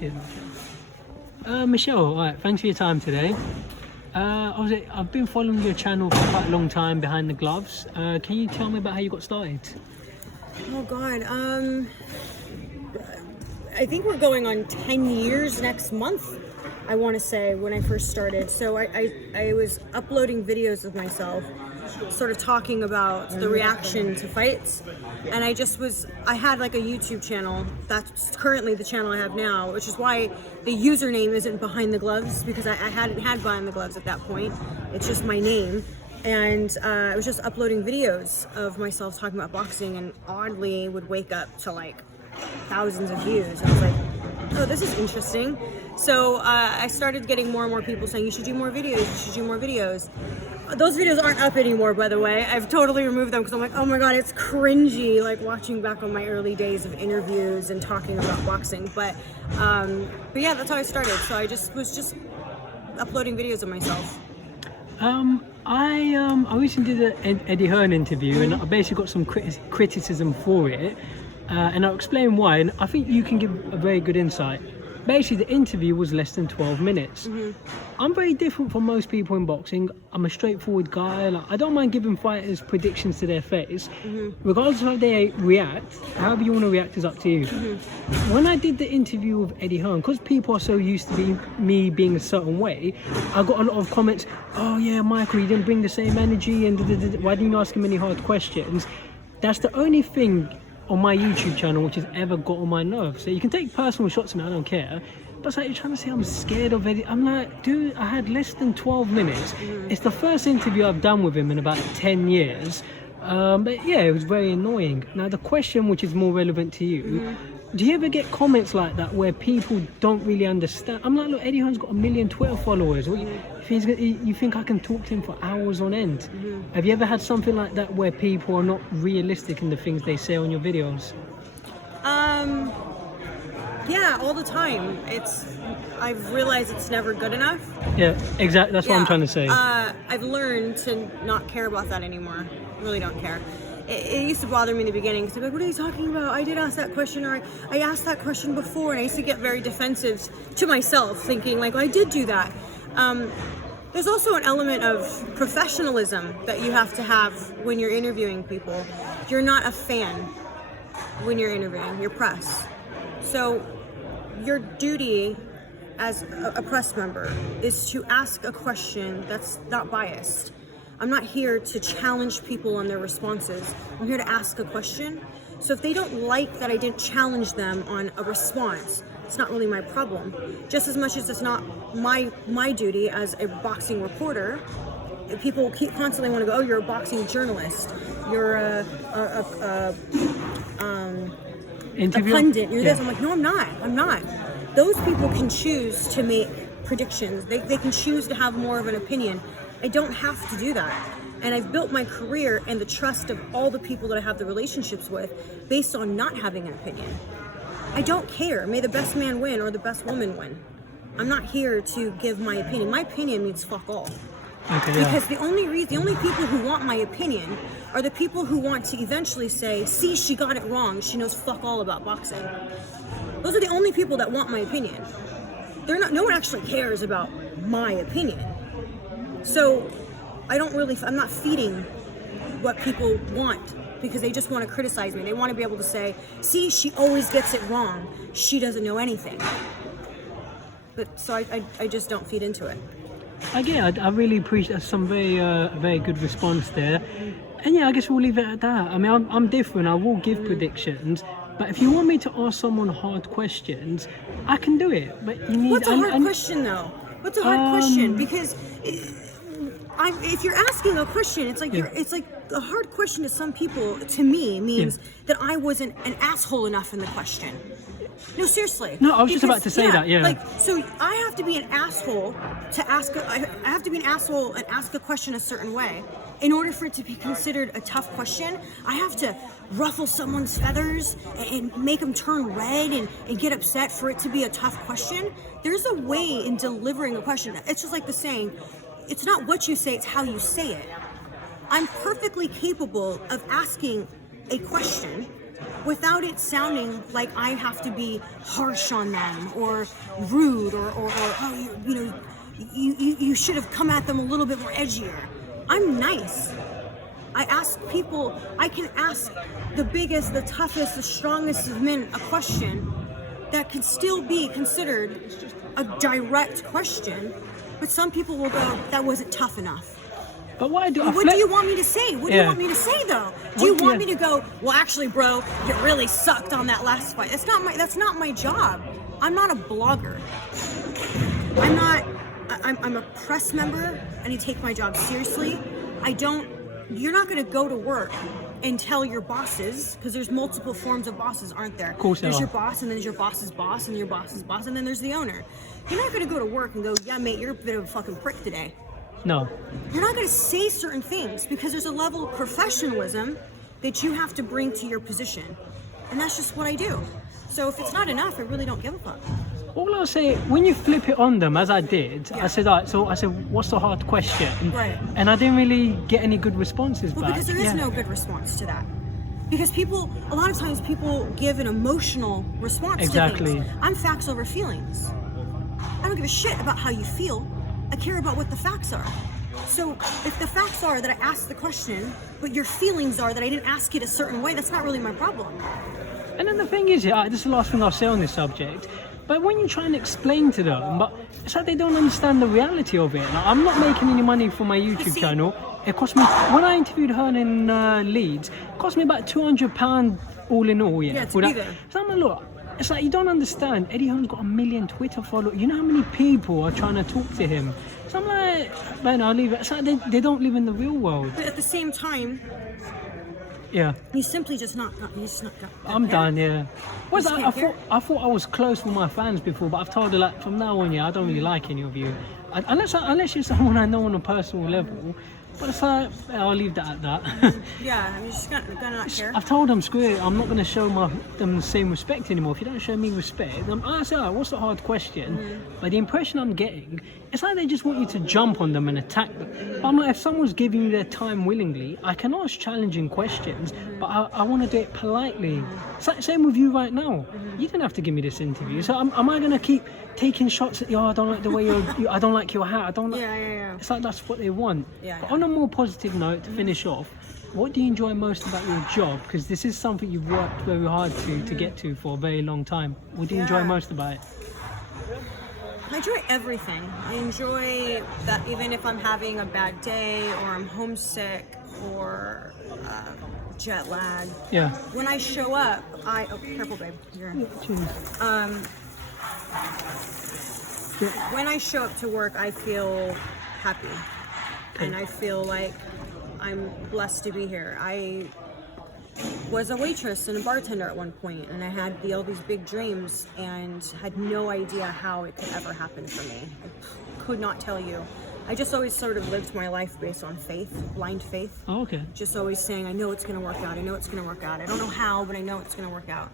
Cheers, Michelle. All right, thanks for your time today. I've been following your channel for quite a long time, Behind the Gloves. Can you tell me about how you got started? Oh God, I think we're going on 10 years next month, I want to say, when I first started. So I was uploading videos of myself, sort of talking about the reaction to fights. And I had like a YouTube channel. That's currently the channel I have now, which is why the username isn't Behind the Gloves, because I hadn't had Behind the Gloves at that point. It's just my name. And I was just uploading videos of myself talking about boxing, and oddly would wake up to like thousands of views. I was like, oh, this is interesting. So I started getting more and more people saying, you should do more videos, you should do more videos. Those videos aren't up anymore, by the way. I've totally removed them because I'm like, oh my God, it's cringy, like watching back on my early days of interviews and talking about boxing. But yeah, that's how I started. So I was just uploading videos of myself. I recently did an Eddie Hearn interview, and I basically got some criticism for it, and I'll explain why, and I think you can give a very good insight. Basically, the interview was less than 12 minutes. I'm very different from most people in boxing. I'm a straightforward guy. Like, I don't mind giving fighters predictions to their face. Regardless of how they react, however you want to react is up to you. When I did the interview with Eddie Hearn, because people are so used to me being a certain way, I got a lot of comments, oh yeah, Michael, you didn't bring the same energy, and why didn't you ask him any hard questions? That's the only thing on my YouTube channel which has ever got on my nerves. So you can take personal shots at me, I don't care. But it's like you're trying to say I'm scared of it. I'm like, dude, I had less than 12 minutes. It's the first interview I've done with him in about 10 years. But yeah, it was very annoying. Now the question which is more relevant to you, do you ever get comments like that where people don't really understand? I'm like, look, Eddie Hearn's got 1 million Twitter followers. You think I can talk to him for hours on end? Have you ever had something like that where people are not realistic in the things they say on your videos? Yeah, all the time. I've realized it's never good enough. Yeah, exactly. That's what I'm trying to say. I've learned to not care about that anymore. I really don't care. It used to bother me in the beginning because I'd be like, what are you talking about? I did ask that question, or I asked that question before, and I used to get very defensive to myself, thinking like, well, I did do that. There's also an element of professionalism that you have to have when you're interviewing people. You're not a fan when you're interviewing, you're press. So your duty as a press member is to ask a question that's not biased. I'm not here to challenge people on their responses. I'm here to ask a question. So if they don't like that I didn't challenge them on a response, it's not really my problem. Just as much as it's not my duty as a boxing reporter. People constantly want to go, oh, you're a boxing journalist. You're a pundit. You're this. I'm like, no, I'm not. Those people can choose to make predictions. They can choose to have more of an opinion. I don't have to do that. And I've built my career and the trust of all the people that I have the relationships with based on not having an opinion. I don't care. May the best man win or the best woman win. I'm not here to give my opinion. My opinion means fuck all. Okay, because the only people who want my opinion are the people who want to eventually say, see, she got it wrong. She knows fuck all about boxing. Those are the only people that want my opinion. No one actually cares about my opinion. So I'm not feeding what people want, because they just want to criticize me. They want to be able to say, see, she always gets it wrong. She doesn't know anything. But so I just don't feed into it. Again, I really appreciate some very good response there. And yeah, I guess we'll leave it at that. I mean, I'm different. I will give predictions. But if you want me to ask someone hard questions, I can do it. But you need... What's a hard question, though? What's a hard question? Because... if you're asking a question, it's like it's like a hard question to some people, to me, means that I wasn't an asshole enough in the question. No, seriously. No, I was just about to say that. Yeah. Like, so I have to be an asshole to ask. I have to be an asshole and ask a question a certain way. In order for it to be considered a tough question, I have to ruffle someone's feathers and make them turn red and get upset for it to be a tough question. There's a way in delivering a question. It's just like the saying, it's not what you say, it's how you say it. I'm perfectly capable of asking a question without it sounding like I have to be harsh on them or rude or oh, you should have come at them a little bit more edgier. I'm nice. I ask people, I can ask the biggest, the toughest, the strongest of men a question that could still be considered a direct question, but some people will go, that wasn't tough enough. But why do What do you want me to say? What do you want me to say though? Do you want me to go, well actually bro, you really sucked on that last fight? That's not my job. I'm not a blogger. I'm a press member and I take my job seriously. You're not gonna go to work and tell your bosses, because there's multiple forms of bosses, aren't there? Of course there's your boss, and then there's your boss's boss, and your boss's boss, and then there's the owner. You're not gonna go to work and go, yeah mate, you're a bit of a fucking prick today. No. You're not going to say certain things because there's a level of professionalism that you have to bring to your position. And that's just what I do. So if it's not enough, I really don't give a fuck. All I'll say, when you flip it on them, as I did, I said, all right, so I said, what's the hard question? Right. And I didn't really get any good responses back. Because there is no good response to that. Because a lot of times people give an emotional response to things. I'm facts over feelings. I don't give a shit about how you feel. I care about what the facts are. So if the facts are that I asked the question, but your feelings are that I didn't ask it a certain way, that's not really my problem. And then the thing is, this is the last thing I'll say on this subject, but when you try and explain to them, but it's like they don't understand the reality of it. Like, I'm not making any money for my YouTube channel. It cost me, when I interviewed her in Leeds, it cost me about £200 all in all. Yeah, to be there. So I'm like, look, it's like you don't understand. Eddie Hearn's got 1 million Twitter followers. You know how many people are trying to talk to him? So I'm like, man, I'll leave it. It's like they don't live in the real world. But at the same time, he's simply just not. He's not. I'm done. Yeah. I thought I was close with my fans before, but I've told her like from now on, I don't really like any of you, unless you're someone I know on a personal level. But it's like, I'll leave that at that. Yeah, I'm just gonna not care. I've told them, screw it, I'm not going to show them the same respect anymore. If you don't show me respect, I say, what's the hard question? But the impression I'm getting, it's like they just want you to jump on them and attack them. But I'm like, if someone's giving you their time willingly, I can ask challenging questions, but I want to do it politely. It's like, same with you right now. You didn't have to give me this interview. So am I going to keep taking shots at you? I don't like the way I don't like your hat. I don't like... Yeah. It's like that's what they want. But on a more positive note, to finish off, what do you enjoy most about your job? Because this is something you've worked very hard to get to for a very long time. What do you enjoy most about it? I enjoy everything. I enjoy that even if I'm having a bad day or I'm homesick or jet lag. Yeah. When I show up, careful babe. When I show up to work, I feel happy. And I feel like I'm blessed to be here. I was a waitress and a bartender at one point, and I had all these big dreams and had no idea how it could ever happen for me. I could not tell you. I just always sort of lived my life based on faith, blind faith. Oh, okay. Just always saying, I know it's going to work out. I know it's going to work out. I don't know how, but I know it's going to work out.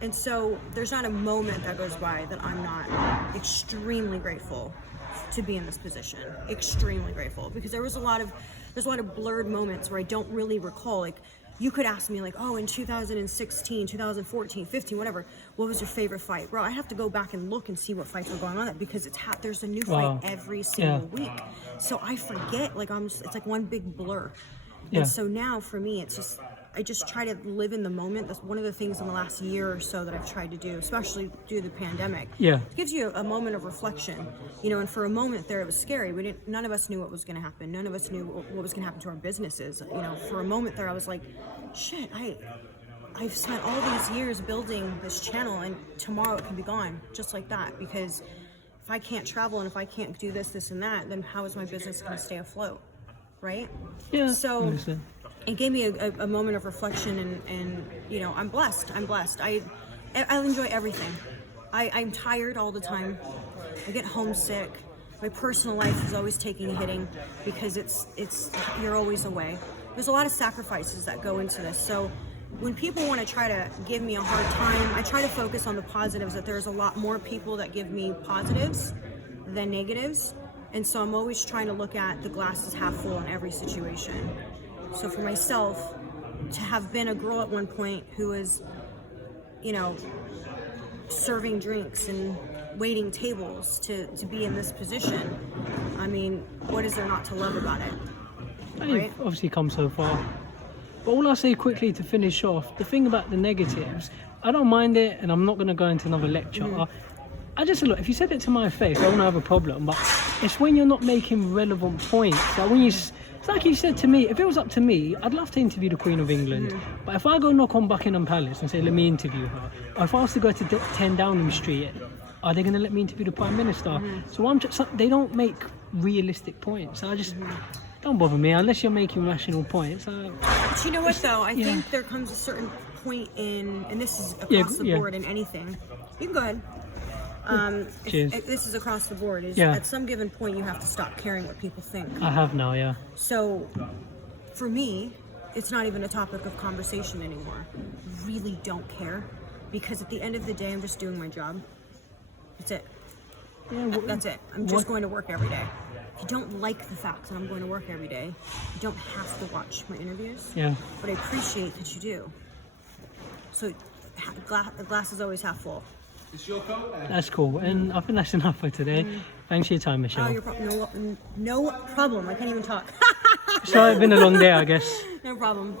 And so there's not a moment that goes by that I'm not extremely grateful to be in this position. Extremely grateful, because there's a lot of blurred moments where I don't really recall. Like, you could ask me like, oh, in 2016, 2014, 15, whatever, what was your favorite fight? Bro, I have to go back and look and see what fights were going on because there's a new fight every single week. So I forget, like it's like one big blur. And so now for me, it's just, I just try to live in the moment. That's one of the things in the last year or so that I've tried to do, especially due to the pandemic. It gives you a moment of reflection, and for a moment there it was scary. None of us knew what was going to happen. None of us knew what was going to happen to our businesses. For a moment there I was like, shit, I've spent all these years building this channel and tomorrow it can be gone just like that, because if I can't travel and if I can't do this and that, then how is my business going to stay afloat, right? So it gave me a moment of reflection, and I'm blessed. I'll enjoy everything. I'm tired all the time. I get homesick. My personal life is always taking a hitting because you're always away. There's a lot of sacrifices that go into this. So when people want to try to give me a hard time, I try to focus on the positives, that there's a lot more people that give me positives than negatives. And so I'm always trying to look at the glass is half full in every situation. So for myself, to have been a girl at one point who was, you know, serving drinks and waiting tables to be in this position. I mean, what is there not to love about it? And Right? you've obviously come so far. But all I'll say quickly to finish off, the thing about the negatives, I don't mind it, and I'm not going to go into another lecture. I just look, if you said it to my face, I wouldn't have a problem. But it's when you're not making relevant points. Like when it's like you said to me, if it was up to me, I'd love to interview the Queen of England. But if I go knock on Buckingham Palace and say, let me interview her, or if I was to go to 10 Downing Street, are they going to let me interview the Prime Minister? So I'm just, they don't make realistic points. I just, don't bother me unless you're making rational points. But you know what though? I think there comes a certain point in, and this is across the board in anything. You can go ahead. Cheers. If this is across the board. At some given point, you have to stop caring what people think. I have now, yeah. So, for me, it's not even a topic of conversation anymore. I really don't care, because at the end of the day, I'm just doing my job. That's it. Yeah, That's it. I'm just going to work every day. If you don't like the fact that I'm going to work every day, you don't have to watch my interviews. Yeah. But I appreciate that you do. So, the glass is always half full. That's cool, and I think that's enough for today. Thanks for your time, Michelle. No problem. I can't even talk. So it's been a long day, I guess. No problem.